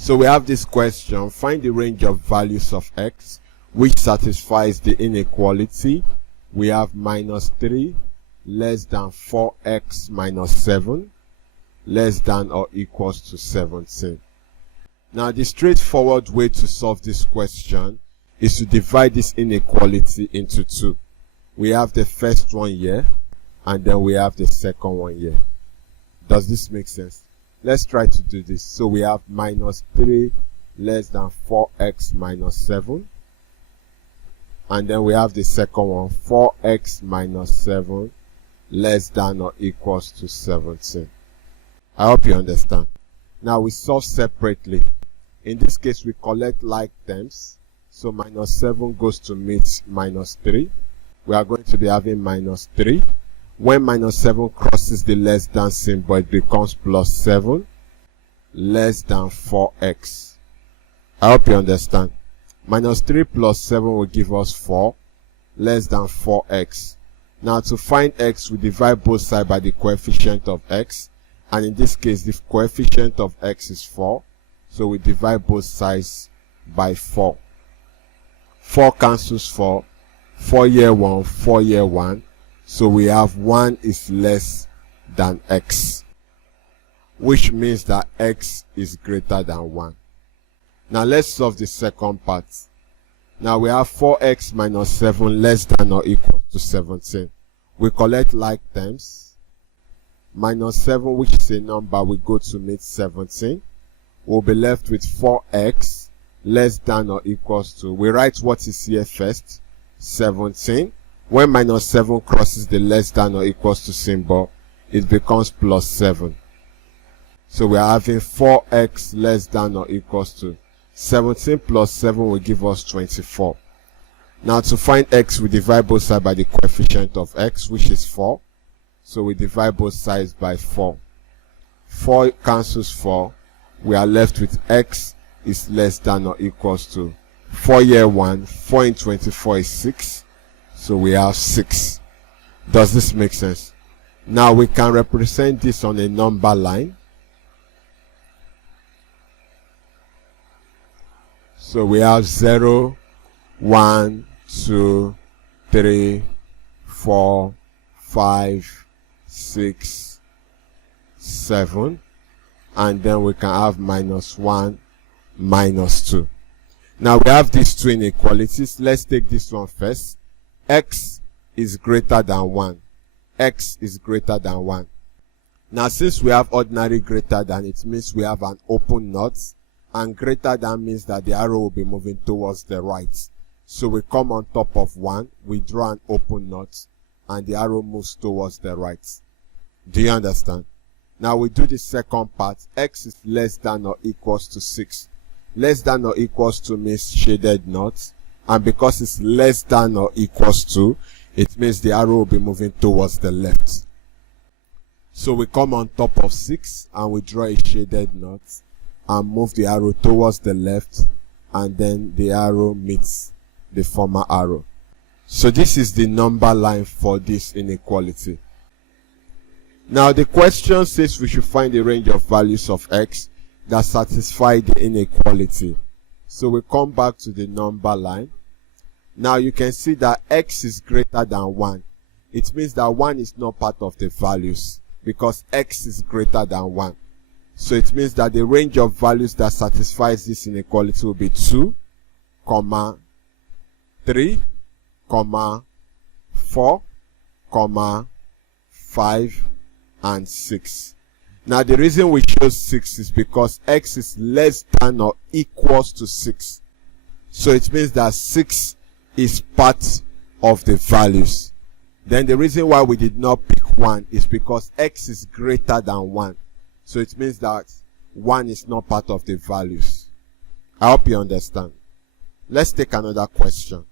So we have this question: find the range of values of x which satisfies the inequality. We have minus 3 less than 4x minus 7 less than or equals to 17. Now the straightforward way to solve this question is to divide this inequality into two. We have the first one here and then we have the second one here. Does this make sense? Let's try to do this. So we have minus 3 less than 4x minus 7. And then we have the second one, 4x minus 7 less than or equals to 17. I hope you understand. Now we solve separately. In this case, we collect like terms. So minus 7 goes to meet minus 3. We are going to be having minus 3. When minus 7 crosses the less than symbol, it becomes plus 7 less than 4x. I hope you understand. Minus 3 plus 7 will give us 4 less than 4x. Now to find x, we divide both sides by the coefficient of x. And in this case, the coefficient of x is 4. So we divide both sides by 4. 4 cancels 4. 4 here 1, 4 here 1. So we have 1 is less than x, which means that x is greater than 1. Now let's solve the second part. Now we have 4x minus 7 less than or equal to 17. We collect like terms. Minus 7, which is a number, we go to meet 17. We'll be left with 4x less than or equals to, we write what is here first, 17. When minus 7 crosses the less than or equals to symbol, it becomes plus 7. So we are having 4x less than or equals to 17 plus 7 will give us 24. Now to find x, we divide both sides by the coefficient of x, which is 4. So we divide both sides by 4. 4 cancels 4. We are left with x is less than or equals to 4 here 1. 4 in 24 is 6. So we have 6. Does this make sense? Now we can represent this on a number line. So we have 0, 1, 2, 3, 4, 5, 6, 7. And then we can have minus 1, minus 2. Now we have these two inequalities. Let's take this one first. X is greater than 1. X is greater than 1. Now since we have ordinary greater than, it means we have an open knot. And greater than means that the arrow will be moving towards the right. So we come on top of 1, we draw an open knot, and the arrow moves towards the right. Do you understand? Now we do the second part. X is less than or equals to 6. Less than or equals to means shaded knot. And because it's less than or equals to, it means the arrow will be moving towards the left. So we come on top of 6 and we draw a shaded knot and move the arrow towards the left, and then the arrow meets the former arrow. So this is the number line for this inequality. Now the question says we should find the range of values of x that satisfy the inequality. So we come back to the number line. Now you can see that x is greater than 1. It means that 1 is not part of the values because x is greater than 1. So it means that the range of values that satisfies this inequality will be 2, 3, 4, 5, and 6. Now the reason we chose 6 is because x is less than or equals to 6. So it means that 6 is part of the values. Then the reason why we did not pick 1 is because x is greater than 1. So it means that 1 is not part of the values. I hope you understand. Let's take another question.